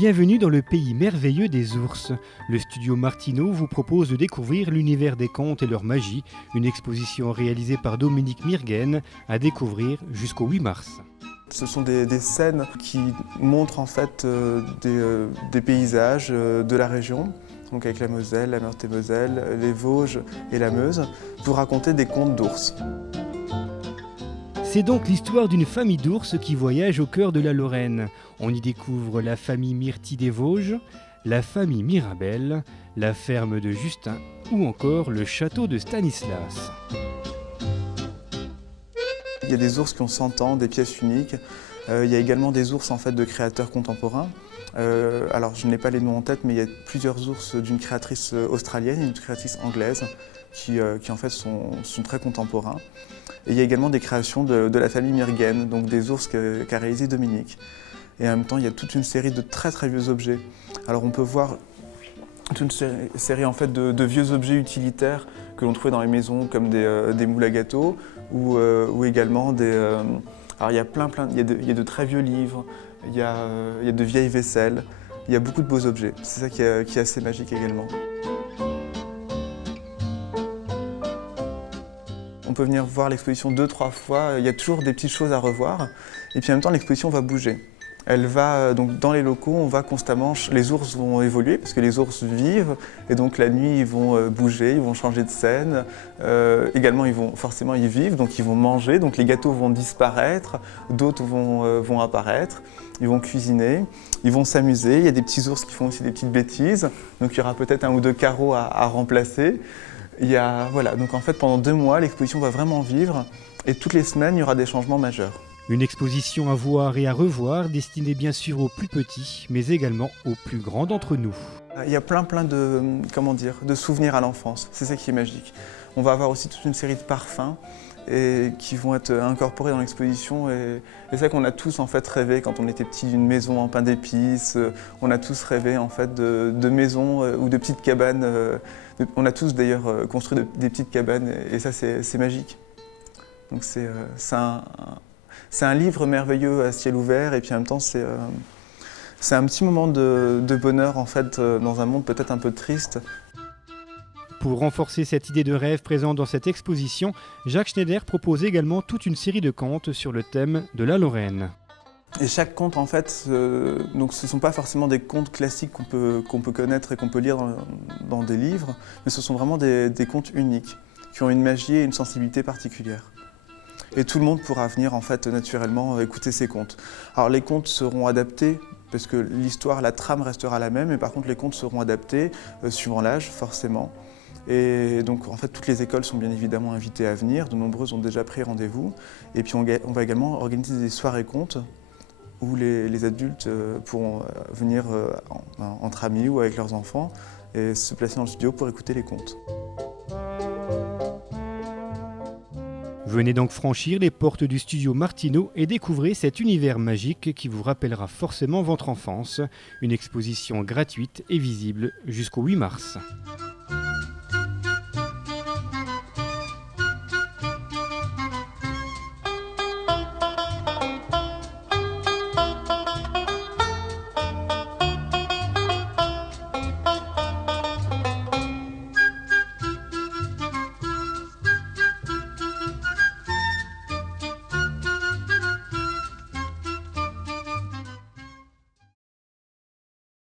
Bienvenue dans le pays merveilleux des ours. Le studio Martineau vous propose de découvrir l'univers des contes et leur magie, une exposition réalisée par Dominique Mirguen à découvrir jusqu'au 8 mars. Ce sont des scènes qui montrent en fait des paysages de la région, donc avec la Moselle, la Meurthe-et-Moselle, les Vosges et la Meuse, pour raconter des contes d'ours. C'est donc l'histoire d'une famille d'ours qui voyage au cœur de la Lorraine. On y découvre la famille Myrtille des Vosges, la famille Mirabel, la ferme de Justin ou encore le château de Stanislas. Il y a des ours qui ont 100 ans, des pièces uniques. Il y a également des ours en fait, de créateurs contemporains. Alors je n'ai pas les noms en tête, mais il y a plusieurs ours d'une créatrice australienne et d'une créatrice anglaise qui en fait sont très contemporains. Et il y a également des créations de la famille Mirguen, donc des ours qu'a réalisé Dominique. Et en même temps, il y a toute une série de très très vieux objets. Alors on peut voir toute une série en fait, de vieux objets utilitaires que l'on trouvait dans les maisons, comme des moules à gâteaux, ou également des... alors il y a il y a de très vieux livres, il y a de vieilles vaisselles, il y a beaucoup de beaux objets. C'est ça qui est assez magique également. On peut venir voir l'exposition 2-3 fois, il y a toujours des petites choses à revoir. Et puis en même temps, l'exposition va bouger. Elle va, donc dans les locaux, on va constamment, les ours vont évoluer parce que les ours vivent et donc la nuit ils vont bouger, ils vont changer de scène. Également forcément ils vivent, donc ils vont manger, donc les gâteaux vont disparaître, d'autres vont apparaître, ils vont cuisiner, ils vont s'amuser. Il y a des petits ours qui font aussi des petites bêtises, donc il y aura peut-être 1 ou 2 carreaux à remplacer. Voilà, donc en fait pendant 2 mois l'exposition va vraiment vivre et toutes les semaines il y aura des changements majeurs. Une exposition à voir et à revoir, destinée bien sûr aux plus petits, mais également aux plus grands d'entre nous. Il y a plein de souvenirs à l'enfance, c'est ça qui est magique. On va avoir aussi toute une série de parfums qui vont être incorporés dans l'exposition. Et c'est ça qu'on a tous en fait rêvé quand on était petit d'une maison en pain d'épices. On a tous rêvé en fait de maisons ou de petites cabanes. On a tous d'ailleurs construit des petites cabanes et ça c'est magique. Donc c'est un livre merveilleux à ciel ouvert et puis en même temps c'est un petit moment de bonheur en fait dans un monde peut-être un peu triste. Pour renforcer cette idée de rêve présente dans cette exposition, Jacques Schneider propose également toute une série de contes sur le thème de la Lorraine. Et chaque conte en fait, donc ce ne sont pas forcément des contes classiques qu'on peut connaître et qu'on peut lire dans des livres, mais ce sont vraiment des contes uniques, qui ont une magie et une sensibilité particulière. Et tout le monde pourra venir en fait naturellement écouter ces contes. Alors les contes seront adaptés parce que l'histoire, la trame restera la même, mais par contre les contes seront adaptés suivant l'âge forcément. Et donc en fait toutes les écoles sont bien évidemment invitées à venir, de nombreuses ont déjà pris rendez-vous. Et puis on va également organiser des soirées contes où les adultes pourront venir entre amis ou avec leurs enfants et se placer dans le studio pour écouter les contes. Venez donc franchir les portes du studio Martineau et découvrez cet univers magique qui vous rappellera forcément votre enfance. Une exposition gratuite et visible jusqu'au 8 mars.